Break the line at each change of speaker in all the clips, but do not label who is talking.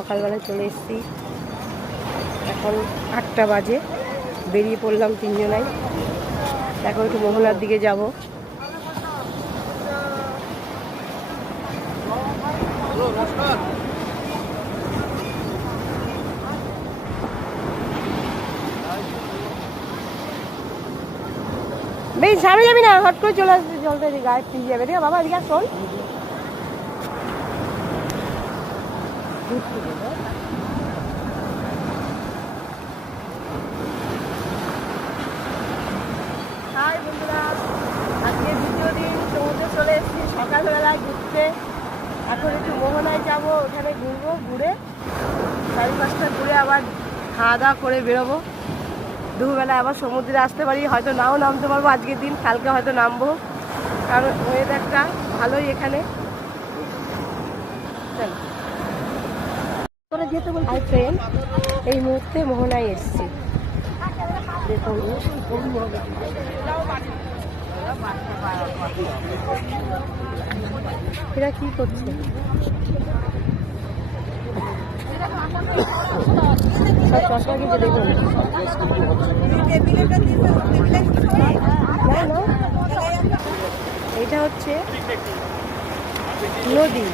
সকালবেলায় চলে এসেছি। এখন আটটা বাজে, বেরিয়ে পড়লাম তিনজনাই। এখন একটু মোহনার দিকে যাব। বেশ সামনে যাবি না, হট করে চলে আসবে, জলটা গায়ে ফিরে যাবে। আছে, বাবা, এদিকে হাই বন্ধুরা, আজকে দ্বিতীয় দিন, সমুদ্রে চলে এসেছি, সকালবেলায় ঘুরতে। এখন একটু মোহনায় যাব, ওখানে ঘুরবো, ঘুরে সাড়ে পাঁচটা ঘুরে আবার খাওয়া দাওয়া করে বেরোবো। দুপুরবেলা আবার সমুদ্রে আসতে পারি, হয়তো নাও নামতে পারব আজকের দিন, কালকে হয়তো নামবো। কারণ ওয়েদারটা ভালোই এখানে। চলো। হাই ফ্রেন্ড এই মুহূর্তে মোহনায় এসেছি। এরা কি করছে? সব চশমা কিন্তু দেখুন। এটা হচ্ছে নদী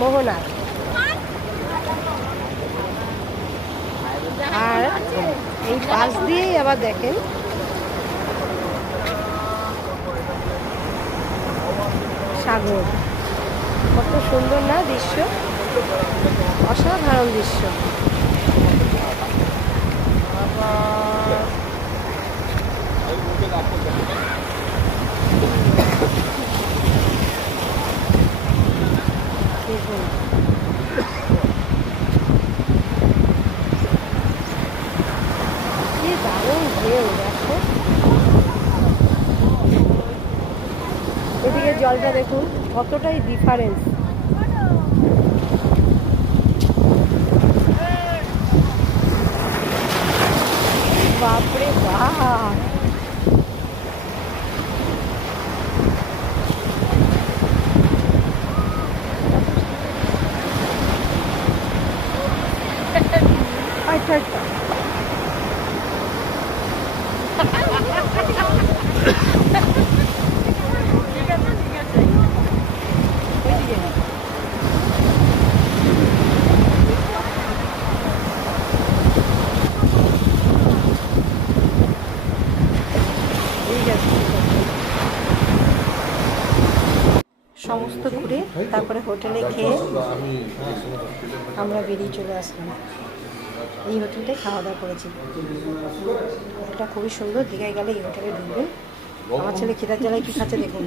মোহনা। এই পাশ দিয়েই আবার দেখেন। সাগর। কত সুন্দর না দৃশ্য। অসাধারণ দৃশ্য দেখুন কি দারুণ ঢেউ দেখো। এদিকে জলটা দেখুন কতটাই ডিফারেন্স বাপরে বাপ। আচ্ছা আচ্ছা। সমস্ত ঘুরে তারপরে হোটেলে খেয়ে আমরা বেরিয়ে চলে আসলাম। এই হোটেলটায় খাওয়া দাওয়া করেছি। হোটেলটা খুবই সুন্দর, দীঘায় গেলে এই হোটেলে ঢুকবেন। আমার ছেলে খিদার জ্বালায় কি খাচ্ছে দেখুন।